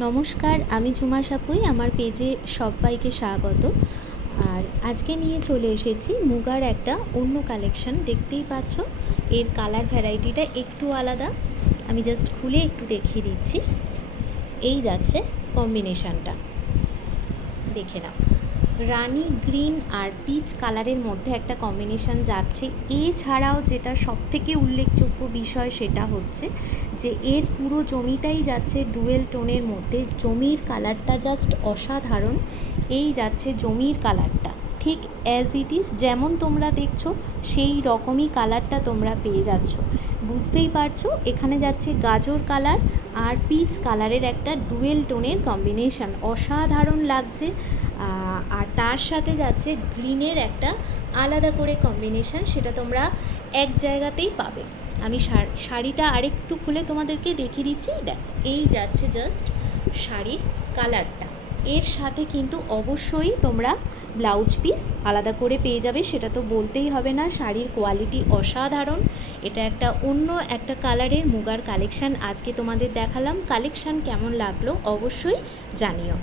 নমস্কার, আমি ঝুমা সাপুই। আমার পেজে সব্বাইকে স্বাগত। আর আজকে নিয়ে চলে এসেছি মুগার একটা অন্য কালেকশন। দেখতেই পাচ্ছ, এর কালার ভ্যারাইটিটা একটু আলাদা। আমি জাস্ট খুলে একটু দেখিয়ে দিচ্ছি। এই যাচ্ছে কম্বিনেশানটা, দেখে নাও। রানি গ্রিন আর পিচ কালারের মধ্যে একটা কম্বিনেশান যাচ্ছে। এছাড়াও যেটা সবথেকে উল্লেখযোগ্য বিষয় সেটা হচ্ছে যে এর পুরো জমিটাই যাচ্ছে ডুয়েল টোনের মধ্যে। জমির কালারটা জাস্ট অসাধারণ। এই যাচ্ছে জমির কালারটা, ঠিক অ্যাজ ইট ইজ যেমন তোমরা দেখছো সেই রকমই কালারটা তোমরা পেয়ে যাচ্ছ। বুঝতেই পারছো এখানে যাচ্ছে গাজর কালার আর পিচ কালারের একটা ডুয়েল টোনের কম্বিনেশান, অসাধারণ লাগছে। আর তার সাথে যাচ্ছে গ্রিনের একটা আলাদা করে কম্বিনেশান, সেটা তোমরা এক জায়গাতেই পাবে। আমি শাড়িটা আরেকটু খুলে তোমাদেরকে দেখিয়ে দিচ্ছি। দেখ, এই যাচ্ছে জাস্ট শাড়ির কালারটা। এর সাথে কিন্তু অবশ্যই তোমরা ব্লাউজ পিস আলাদা করে পেয়ে যাবে, সেটা তো বলতেই হবে না। শাড়ির কোয়ালিটি অসাধারণ। এটা একটা অন্য একটা কালারের মুগার কালেকশান আজকে তোমাদের দেখালাম। কালেকশান কেমন লাগলো অবশ্যই জানিও।